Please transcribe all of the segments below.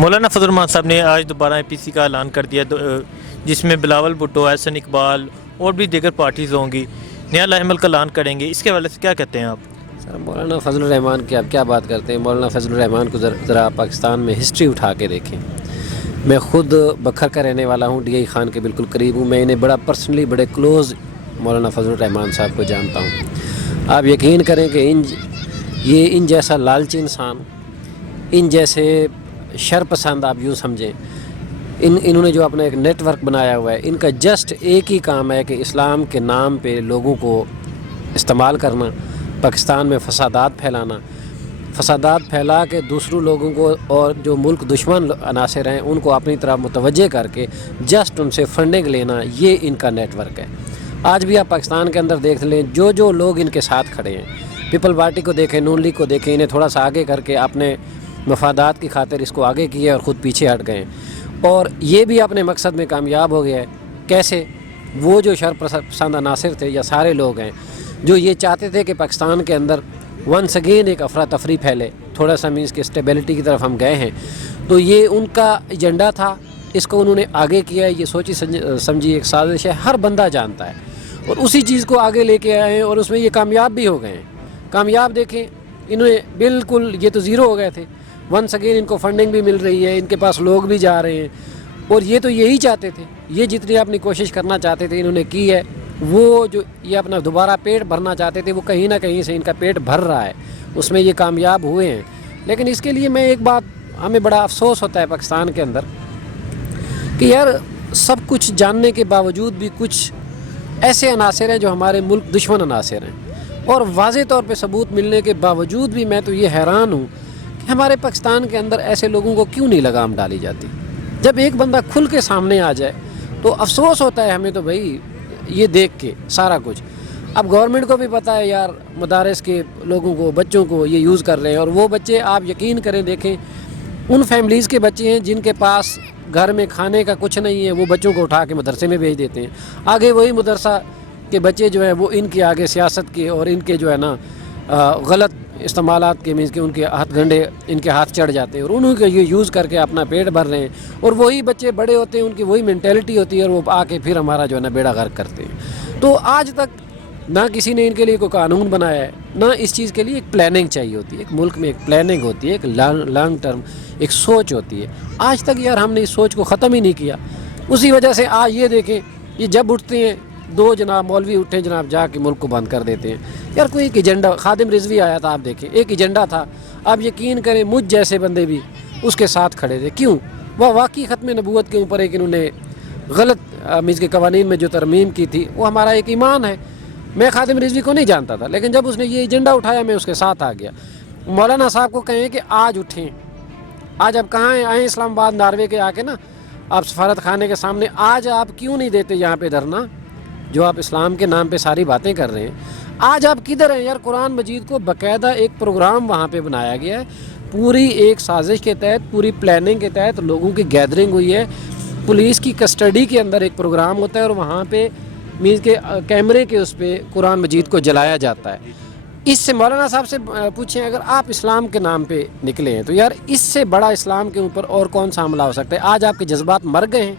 مولانا فضل الرحمان صاحب نے آج دوبارہ اے پی سی کا اعلان کر دیا جس میں بلاول بھٹو، احسن اقبال اور بھی دیگر پارٹیز ہوں گی، نیا لاحمل کا اعلان کریں گے، اس کے حوالے سے کیا کہتے ہیں آپ؟ سر مولانا فضل الرحمان کی آپ کیا بات کرتے ہیں؟ مولانا فضل الرحمان کو ذرا پاکستان میں ہسٹری اٹھا کے دیکھیں۔ میں خود بکھر کا رہنے والا ہوں، ڈی آئی خان کے بالکل قریب ہوں، میں انہیں بڑا پرسنلی بڑے کلوز مولانا فضل الرحمان صاحب کو جانتا ہوں۔ آپ یقین کریں کہ ان جیسا لالچی انسان، ان جیسے شر پسند، آپ یوں سمجھیں، انہوں نے جو اپنا ایک نیٹ ورک بنایا ہوا ہے، ان کا جسٹ ایک ہی کام ہے کہ اسلام کے نام پہ لوگوں کو استعمال کرنا، پاکستان میں فسادات پھیلا کے دوسروں لوگوں کو اور جو ملک دشمن عناصر ہیں ان کو اپنی طرف متوجہ کر کے جسٹ ان سے فنڈنگ لینا، یہ ان کا نیٹ ورک ہے۔ آج بھی آپ پاکستان کے اندر دیکھ لیں، جو لوگ ان کے ساتھ کھڑے ہیں، پیپل پارٹی کو دیکھیں، نون لیگ کو دیکھیں، انہیں تھوڑا سا آگے کر کے اپنے مفادات کی خاطر اس کو آگے کیا اور خود پیچھے ہٹ گئے، اور یہ بھی اپنے مقصد میں کامیاب ہو گیا ہے۔ کیسے؟ وہ جو شر پسند عناصر تھے یا سارے لوگ ہیں جو یہ چاہتے تھے کہ پاکستان کے اندر ونس اگین ایک افراتفری پھیلے، تھوڑا سا مینس کہ اسٹیبلٹی کی طرف ہم گئے ہیں، تو یہ ان کا ایجنڈا تھا، اس کو انہوں نے آگے کیا ہے۔ یہ سوچی سمجھی ایک سازش ہے، ہر بندہ جانتا ہے، اور اسی چیز کو آگے لے کے آئے ہیں اور اس میں یہ کامیاب بھی ہو گئے ہیں۔ کامیاب دیکھیں، انہوں نے بالکل، یہ تو زیرو ہو گئے تھے، ونس اگین ان کو فنڈنگ بھی مل رہی ہے، ان کے پاس لوگ بھی جا رہے ہیں، اور یہ تو یہی چاہتے تھے، یہ جتنی اپنی کوشش کرنا چاہتے تھے انہوں نے کی ہے۔ وہ جو یہ اپنا دوبارہ پیٹ بھرنا چاہتے تھے، وہ کہیں نہ کہیں سے ان کا پیٹ بھر رہا ہے، اس میں یہ کامیاب ہوئے ہیں۔ لیکن اس کے لیے میں ایک بات، ہمیں بڑا افسوس ہوتا ہے پاکستان کے اندر کہ یار سب کچھ جاننے کے باوجود بھی کچھ ایسے عناصر ہیں جو ہمارے ملک دشمن عناصر ہیں، اور واضح طور پہ ثبوت ملنے کے باوجود بھی میں تو یہ حیران ہوں کہ ہمارے پاکستان کے اندر ایسے لوگوں کو کیوں نہیں لگام ڈالی جاتی۔ جب ایک بندہ کھل کے سامنے آ جائے تو افسوس ہوتا ہے ہمیں تو بھائی یہ دیکھ کے سارا کچھ۔ اب گورنمنٹ کو بھی پتہ ہے یار، مدارس کے لوگوں کو، بچوں کو یہ یوز کر رہے ہیں، اور وہ بچے آپ یقین کریں، دیکھیں ان فیملیز کے بچے ہیں جن کے پاس گھر میں کھانے کا کچھ نہیں ہے، وہ بچوں کو اٹھا کے مدرسے میں بھیج دیتے ہیں، آگے وہی مدرسہ کے بچے جو ہیں وہ ان کے آگے سیاست کے اور ان کے جو ہے نا غلط استعمالات کے مینس کہ ان کے ہاتھ گنڈے ان کے ہاتھ چڑھ جاتے ہیں، اور انہوں کے یہ یوز کر کے اپنا پیٹ بھر رہے ہیں، اور وہی بچے بڑے ہوتے ہیں، ان کی وہی مینٹیلٹی ہوتی ہے، اور وہ آ کے پھر ہمارا جو ہے نا بیڑا غرق کرتے ہیں۔ تو آج تک نہ کسی نے ان کے لیے کوئی قانون بنایا ہے، نہ اس چیز کے لیے ایک پلاننگ چاہیے ہوتی ہے، ایک ملک میں ایک پلاننگ ہوتی ہے، ایک لانگ ٹرم ایک سوچ ہوتی ہے۔ آج تک یار ہم نے اس سوچ کو ختم ہی نہیں کیا، اسی وجہ سے آج یہ دیکھیں، یہ جب اٹھتے ہیں دو جناب مولوی اٹھے جناب، جا کے ملک کو بند کر دیتے ہیں۔ یار کوئی ایک ایجنڈا، خادم رضوی آیا تھا، آپ دیکھیں ایک ایجنڈا تھا، آپ یقین کریں مجھ جیسے بندے بھی اس کے ساتھ کھڑے تھے۔ کیوں؟ وہ واقعی ختم نبوت کے اوپر ایک انہوں نے غلط مینس کے قوانین میں جو ترمیم کی تھی، وہ ہمارا ایک ایمان ہے۔ میں خادم رضوی کو نہیں جانتا تھا، لیکن جب اس نے یہ ایجنڈا اٹھایا میں اس کے ساتھ آ گیا۔ مولانا صاحب کو کہیں کہ آج اٹھیں، آج آپ کہاں آئیں اسلام آباد ناروے کے آ کے نا، آپ سفارت خانے کے سامنے، آج آپ کیوں نہیں دیتے یہاں پہ دھرنا جو آپ اسلام کے نام پہ ساری باتیں کر رہے ہیں؟ آج آپ کدھر ہیں یار؟ قرآن مجید کو باقاعدہ ایک پروگرام وہاں پہ بنایا گیا ہے، پوری ایک سازش کے تحت، پوری پلاننگ کے تحت لوگوں کی گیدرنگ ہوئی ہے، پولیس کی کسٹڈی کے اندر ایک پروگرام ہوتا ہے، اور وہاں پہ مینس کے کیمرے کے اس پہ قرآن مجید کو جلایا جاتا ہے۔ اس سے مولانا صاحب سے پوچھیں، اگر آپ اسلام کے نام پہ نکلے ہیں تو یار اس سے بڑا اسلام کے اوپر اور کون سا حملہ ہو سکتا ہے؟ آج آپ کے جذبات مر گئے ہیں،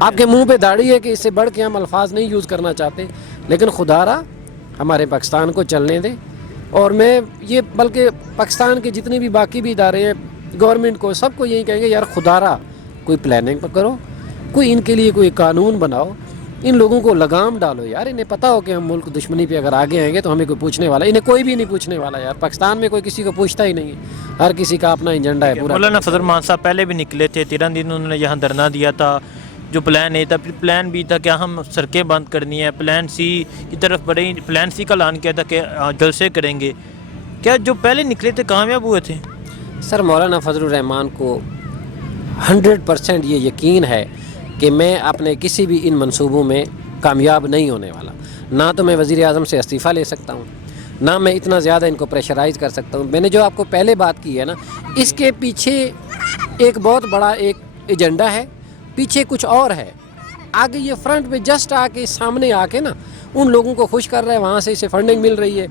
آپ کے منہ پہ داڑھی ہے کہ اس سے بڑھ کے ہم الفاظ نہیں یوز کرنا چاہتے، لیکن خدا را ہمارے پاکستان کو چلنے دیں۔ اور میں یہ بلکہ پاکستان کے جتنے بھی باقی بھی ادارے ہیں، گورنمنٹ کو، سب کو یہی کہیں گے یار خدا را کوئی پلاننگ کرو، کوئی ان کے لیے کوئی قانون بناؤ، ان لوگوں کو لگام ڈالو یار، انہیں پتہ ہو کہ ہم ملک دشمنی پہ اگر آگے آئیں گے تو ہمیں کوئی پوچھنے والا، انہیں کوئی بھی نہیں پوچھنے والا یار۔ پاکستان میں کوئی کسی کو پوچھتا ہی نہیں ہے، ہر کسی کا اپنا ایجنڈا ہے پورا۔ مولانا فضل الرحمان صاحب پہلے بھی نکلے تھے، 13 دن انہوں نے یہاں دھرنا دیا تھا، جو پلان اے تھا، پھر پلان بی تھا کہ ہم سڑکیں بند کرنی ہے، پلان سی کی طرف بڑھے، پلان سی کا اعلان کیا تھا کہ جلسے کریں گے۔ کیا جو پہلے نکلے تھے کامیاب ہوئے تھے؟ سر مولانا فضل الرحمان کو 100% یہ یقین ہے کہ میں اپنے کسی بھی ان منصوبوں میں کامیاب نہیں ہونے والا، نہ تو میں وزیر اعظم سے استعفیٰ لے سکتا ہوں، نہ میں اتنا زیادہ ان کو پریشرائز کر سکتا ہوں۔ میں نے جو آپ کو پہلے بات کی ہے نا، اس کے پیچھے ایک بہت بڑا ایک ایجنڈا ہے، پیچھے کچھ اور ہے، آگے یہ فرنٹ پہ جسٹ آ کے سامنے آ کے نا ان لوگوں کو خوش کر رہا ہے، وہاں سے اسے فنڈنگ مل رہی ہے،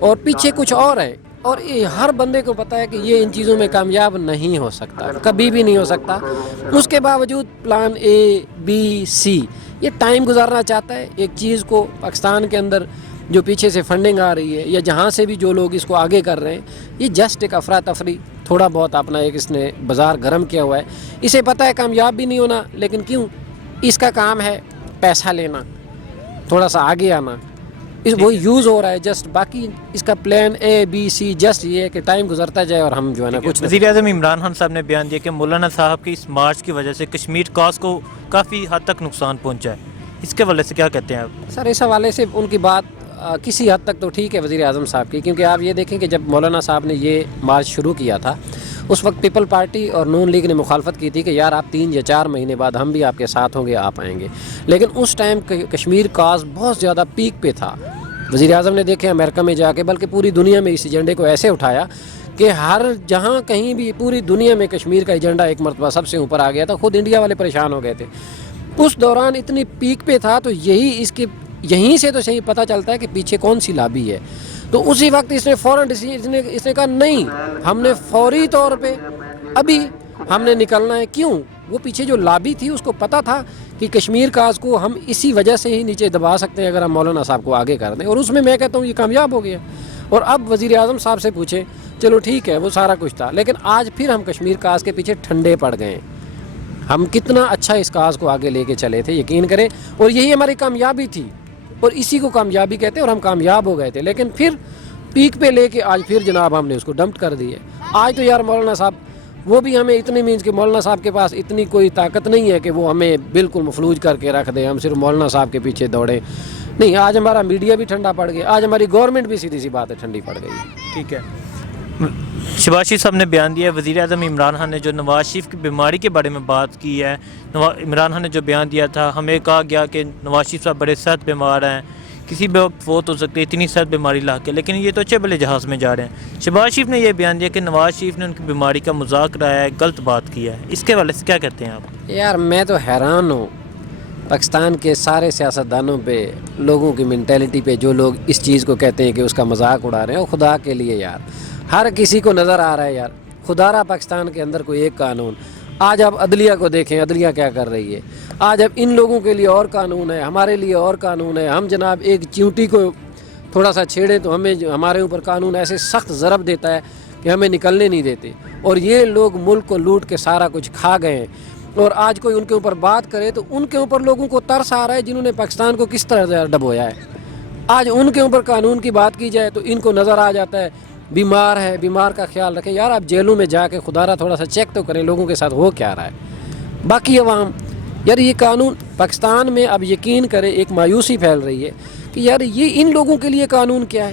اور پیچھے کچھ اور ہے۔ اور یہ ہر بندے کو پتہ ہے کہ یہ ان چیزوں میں کامیاب نہیں ہو سکتا، کبھی بھی نہیں ہو سکتا. اس کے باوجود پلان اے بی سی یہ ٹائم گزارنا چاہتا ہے ایک چیز کو. پاکستان کے اندر جو پیچھے سے فنڈنگ آ رہی ہے یا جہاں سے بھی جو لوگ اس کو آگے کر رہے ہیں، یہ جسٹ ایک افراتفری، تھوڑا بہت اپنا ایک اس نے بازار گرم کیا ہوا ہے. اسے پتہ ہے کامیاب بھی نہیں ہونا، لیکن کیوں؟ اس کا کام ہے پیسہ لینا، تھوڑا سا آگے آنا، وہ یوز ہو رہا ہے جسٹ. باقی اس کا پلان اے بی سی جسٹ یہ ہے کہ ٹائم گزرتا جائے اور ہم جو ہے نا کچھ. وزیر اعظم عمران خان صاحب نے بیان دیا کہ مولانا صاحب کی اس مارچ کی وجہ سے کشمیر کاز کو کافی حد تک نقصان پہنچا ہے. اس کے حوالے سے کیا کہتے ہیں آپ؟ سر اس حوالے سے ان کی بات کسی حد تک تو ٹھیک ہے وزیر اعظم صاحب کی، کیونکہ آپ یہ دیکھیں کہ جب مولانا صاحب نے یہ مارچ شروع کیا تھا اس وقت پیپل پارٹی اور نون لیگ نے مخالفت کی تھی کہ یار آپ 3 یا 4 مہینے بعد ہم بھی آپ کے ساتھ ہوں گے، آپ آئیں گے. لیکن اس ٹائم کشمیر کاز بہت زیادہ پیک پہ تھا. وزیر اعظم نے دیکھے امریکہ میں جا کے، بلکہ پوری دنیا میں اس ایجنڈے کو ایسے اٹھایا کہ ہر جہاں کہیں بھی پوری دنیا میں کشمیر کا ایجنڈا ایک مرتبہ سب سے اوپر آ گیا تھا. خود انڈیا والے پریشان ہو گئے تھے. اس دوران اتنی پیک پہ تھا، تو یہیں سے تو صحیح پتہ چلتا ہے کہ پیچھے کون سی لابی ہے. تو اسی وقت اس نے فوراً اس نے کہا نہیں، ہم نے فوری طور پہ ابھی ہم نے نکلنا ہے. کیوں؟ وہ پیچھے جو لابی تھی اس کو پتہ تھا کہ کشمیر کاز کو ہم اسی وجہ سے ہی نیچے دبا سکتے ہیں اگر ہم مولانا صاحب کو آگے کر دیں، اور اس میں کہتا ہوں یہ کامیاب ہو گیا. اور اب وزیر اعظم صاحب سے پوچھیں، چلو ٹھیک ہے وہ سارا کچھ تھا، لیکن آج پھر ہم کشمیر کاز کے پیچھے ٹھنڈے پڑ گئے. ہم کتنا اچھا اس کاز کو آگے لے کے چلے تھے، یقین کریں، اور یہی ہماری کامیابی تھی اور اسی کو کامیابی کہتے ہیں، اور ہم کامیاب ہو گئے تھے. لیکن پھر پیک پہ لے کے آج پھر جناب ہم نے اس کو ڈمپ کر دی ہے. آج تو یار مولانا صاحب وہ بھی ہمیں اتنی مینس کہ مولانا صاحب کے پاس اتنی کوئی طاقت نہیں ہے کہ وہ ہمیں بالکل مفلوج کر کے رکھ دیں، ہم صرف مولانا صاحب کے پیچھے دوڑیں. نہیں، آج ہمارا میڈیا بھی ٹھنڈا پڑ گیا، آج ہماری گورنمنٹ بھی سیدھی سی بات ہے ٹھنڈی پڑ گئی. ٹھیک ہے. شہباز شریف صاحب نے بیان دیا ہے، وزیر اعظم عمران خان نے جو نواز شریف کی بیماری کے بارے میں بات کی ہے، عمران خان نے جو بیان دیا تھا، ہمیں کہا گیا کہ نواز شریف صاحب بڑے سخت بیمار ہیں، کسی بھی وقت فوت ہو سکتے، اتنی سخت بیماری لا کے، لیکن یہ تو اچھے بھلے جہاز میں جا رہے ہیں. شہباز شریف نے یہ بیان دیا کہ نواز شریف نے ان کی بیماری کا مذاق اڑایا ہے، غلط بات کی ہے. اس کے حوالے سے کیا کہتے ہیں آپ؟ یار میں تو حیران ہوں پاکستان کے سارے سیاستدانوں پہ، لوگوں کی مینٹیلٹی پہ، جو لوگ اس چیز کو کہتے ہیں کہ اس کا مذاق اڑا رہے ہیں. خدا کے لیے یار ہر کسی کو نظر آ رہا ہے یار، خدا را پاکستان کے اندر کوئی ایک قانون. آج آپ عدلیہ کو دیکھیں، عدلیہ کیا کر رہی ہے. آج اب ان لوگوں کے لیے اور قانون ہے، ہمارے لیے اور قانون ہے. ہم جناب ایک چیونٹی کو تھوڑا سا چھیڑیں تو ہمارے اوپر قانون ایسے سخت ضرب دیتا ہے کہ ہمیں نکلنے نہیں دیتے. اور یہ لوگ ملک کو لوٹ کے سارا کچھ کھا گئے ہیں. اور آج کوئی ان کے اوپر بات کرے تو ان کے اوپر لوگوں کو ترس آ رہا ہے جنہوں نے پاکستان کو کس طرح ڈبویا ہے. آج ان کے اوپر قانون کی بات کی جائے تو ان کو نظر آ جاتا ہے بیمار ہے، بیمار کا خیال رکھیں. یار آپ جیلوں میں جا کے خدا را تھوڑا سا چیک تو کریں لوگوں کے ساتھ ہو کیا رہا ہے. باقی عوام یار یہ قانون پاکستان میں اب یقین کرے ایک مایوسی پھیل رہی ہے کہ یار یہ ان لوگوں کے لیے قانون کیا ہے.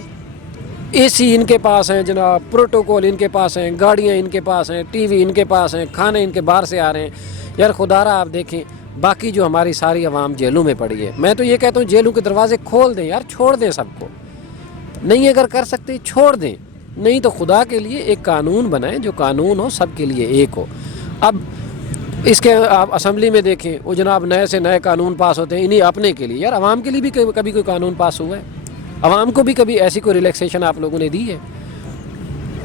اے سی ان کے پاس ہیں جناب، پروٹوکول ان کے پاس ہیں، گاڑیاں ان کے پاس ہیں، ٹی وی ان کے پاس ہیں، کھانے ان کے باہر سے آ رہے ہیں. یار خدا را آپ دیکھیں باقی جو ہماری ساری عوام جیلوں میں پڑی ہے. میں تو یہ کہتا ہوں جیلوں کے دروازے کھول دیں یار، چھوڑ دیں سب کو. نہیں اگر کر سکتے چھوڑ دیں، نہیں تو خدا کے لیے ایک قانون بنائیں جو قانون ہو سب کے لیے ایک ہو. اب اس کے آپ اسمبلی میں دیکھیں وہ جناب نئے سے نئے قانون پاس ہوتے ہیں انہیں اپنے کے لیے. یار عوام کے لیے بھی کبھی کوئی قانون پاس ہوا ہے؟ عوام کو بھی کبھی ایسی کوئی ریلیکسیشن آپ لوگوں نے دی ہے؟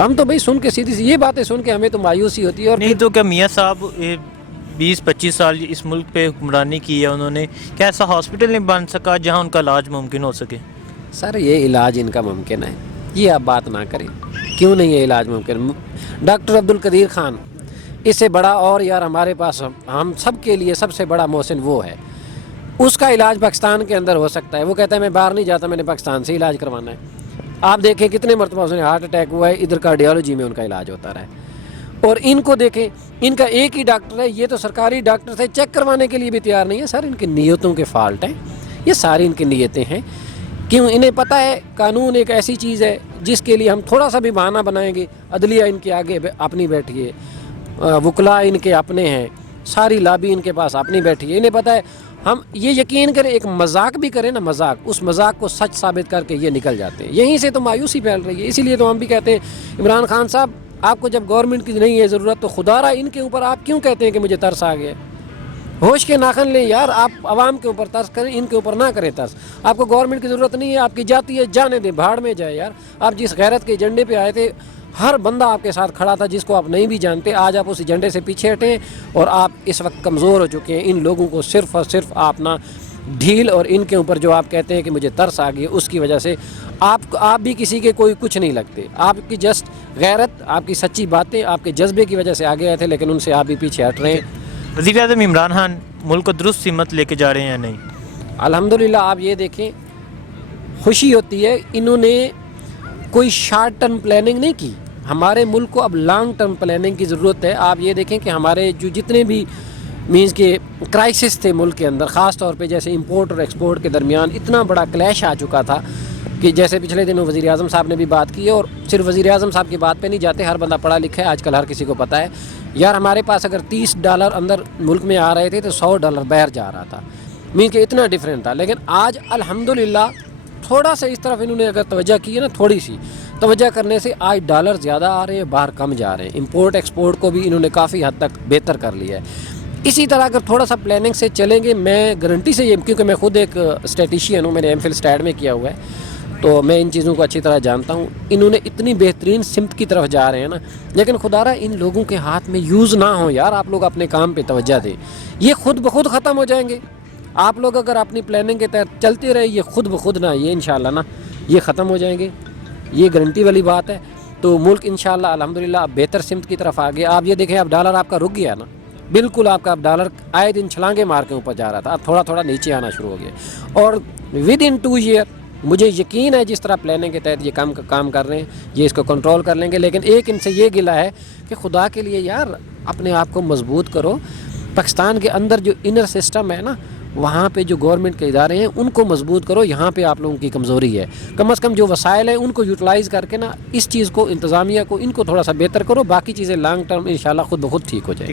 ہم تو بھائی سن کے سیدھی سی یہ باتیں سن کے ہمیں تو مایوسی ہوتی ہے. اور نہیں تو کیا میاں صاحب 20-25 سال اس ملک پہ حکمرانی کی ہے انہوں نے، کیا ایسا ہاسپٹل نہیں بن سکا جہاں ان کا علاج ممکن ہو سکے؟ سر یہ علاج ان کا ممکن ہے، یہ آپ بات نہ کریں. کیوں نہیں ہے علاج ممکن؟ ڈاکٹر عبدالقدیر خان اس سے بڑا اور یار ہمارے پاس ہم سب کے لیے سب سے بڑا محسن وہ ہے. اس کا علاج پاکستان کے اندر ہو سکتا ہے. وہ کہتا ہے میں باہر نہیں جاتا، میں نے پاکستان سے علاج کروانا ہے. آپ دیکھیں کتنے مرتبہ اس نے ہارٹ اٹیک ہوا ہے، ادھر کارڈیالوجی میں ان کا علاج ہوتا رہا ہے. اور ان کو دیکھیں ان کا ایک ہی ڈاکٹر ہے، یہ تو سرکاری ڈاکٹر سے چیک کروانے کے لیے بھی تیار نہیں ہے. سر ان کی نیتوں کے فالٹ ہیں، یہ ساری ان کی نیتیں ہیں. کیوں؟ انہیں پتہ ہے قانون ایک ایسی چیز ہے جس کے لیے ہم تھوڑا سا بھی بہانہ بنائیں گے. عدلیہ ان کے آگے اپنی بیٹھی ہے، وکلاء ان کے اپنے ہیں، ساری لابی ان کے پاس اپنی بیٹھی ہے. انہیں پتہ ہے ہم یہ یقین کریں ایک مذاق بھی کریں نا، مذاق، اس مذاق کو سچ ثابت کر کے یہ نکل جاتے ہیں. یہیں سے تو مایوسی پھیل رہی ہے. اسی لیے تو ہم بھی کہتے ہیں عمران خان صاحب آپ کو جب گورنمنٹ کی نہیں ہے ضرورت تو خدا را ان کے اوپر آپ کیوں کہتے ہیں کہ مجھے ترس آ گیا؟ ہوش کے ناخن لیں یار, آپ عوام کے اوپر ترس کریں, ان کے اوپر نہ کریں ترس. آپ کو گورنمنٹ کی ضرورت نہیں ہے, آپ کی جاتی ہے, جانے دیں, بھاڑ میں جائے یار. آپ جس غیرت کے ایجنڈے پہ آئے تھے, ہر بندہ آپ کے ساتھ کھڑا تھا جس کو آپ نہیں بھی جانتے. آج آپ اس ایجنڈے سے پیچھے ہٹیں, اور آپ اس وقت کمزور ہو چکے ہیں. ان لوگوں کو صرف اور صرف آپ نا ڈھیل, اور ان کے اوپر جو آپ کہتے ہیں کہ مجھے ترس آ گئی, اس کی وجہ سے آپ بھی کسی کے کوئی کچھ نہیں لگتے. آپ کی جسٹ غیرت, آپ کی سچی باتیں, آپ کے جذبے کی وجہ سے آگے آئے تھے, لیکن ان سے آپ بھی پیچھے ہٹ رہے ہیں. وزیر اعظم عمران خان ملک کو درست سمت لے کے جا رہے ہیں یا نہیں؟ الحمدللہ آپ یہ دیکھیں, خوشی ہوتی ہے, انہوں نے کوئی شارٹ ٹرم پلاننگ نہیں کی. ہمارے ملک کو اب لانگ ٹرم پلاننگ کی ضرورت ہے. آپ یہ دیکھیں کہ ہمارے جو جتنے بھی مینس کے کرائسس تھے ملک کے اندر, خاص طور پہ جیسے امپورٹ اور ایکسپورٹ کے درمیان اتنا بڑا کلیش آ چکا تھا کہ جیسے پچھلے دنوں وزیر اعظم صاحب نے بھی بات کی ہے, اور صرف وزیر اعظم صاحب کی بات پہ نہیں جاتے, ہر بندہ پڑھا لکھا ہے آج کل, ہر کسی کو پتہ ہے یار. ہمارے پاس اگر $30 اندر ملک میں آ رہے تھے تو $100 باہر جا رہا تھا, مین کہ اتنا ڈفرینٹ تھا. لیکن آج الحمدللہ تھوڑا سا اس طرف انہوں نے اگر توجہ کی ہے نا, تھوڑی سی توجہ کرنے سے آج ڈالر زیادہ آ رہے ہیں, باہر کم جا رہے ہیں. امپورٹ ایکسپورٹ کو بھی انہوں نے کافی حد تک بہتر کر لیا ہے. اسی طرح اگر تھوڑا سا پلاننگ سے چلیں گے, میں گارنٹی سے یہ, کیونکہ میں خود ایک اسٹیٹیشین ہوں, میں نے ایم فل اسٹیٹ میں کیا ہوا ہے, تو میں ان چیزوں کو اچھی طرح جانتا ہوں. انہوں نے اتنی بہترین سمت کی طرف جا رہے ہیں نا, لیکن خدا رہا ان لوگوں کے ہاتھ میں یوز نہ ہوں یار. آپ لوگ اپنے کام پہ توجہ دیں, یہ خود بخود ختم ہو جائیں گے. آپ لوگ اگر اپنی پلاننگ کے تحت چلتے رہے, یہ خود بخود نہ, یہ انشاءاللہ نا یہ ختم ہو جائیں گے, یہ گارنٹی والی بات ہے. تو ملک انشاءاللہ الحمدللہ اب بہتر سمت کی طرف آ گیا. آپ یہ دیکھیں, اب ڈالر آپ کا رک گیا نا, بالکل آپ کا اب ڈالر آئے دن چھلانگے مار کے اوپر جا رہا تھا, اب تھوڑا تھوڑا نیچے آنا شروع ہو گیا. اور ود ان 2 ایئر مجھے یقین ہے جس طرح پلاننگ کے تحت یہ کام کر رہے ہیں, یہ اس کو کنٹرول کر لیں گے. لیکن ایک ان سے یہ گلہ ہے کہ خدا کے لیے یار اپنے آپ کو مضبوط کرو. پاکستان کے اندر جو انر سسٹم ہے نا, وہاں پہ جو گورنمنٹ کے ادارے ہیں ان کو مضبوط کرو. یہاں پہ آپ لوگوں کی کمزوری ہے. کم از کم جو وسائل ہیں ان کو یوٹیلائز کر کے نا, اس چیز کو, انتظامیہ کو, ان کو تھوڑا سا بہتر کرو. باقی چیزیں لانگ ٹرم انشاءاللہ خود بخود ٹھیک ہو جائے.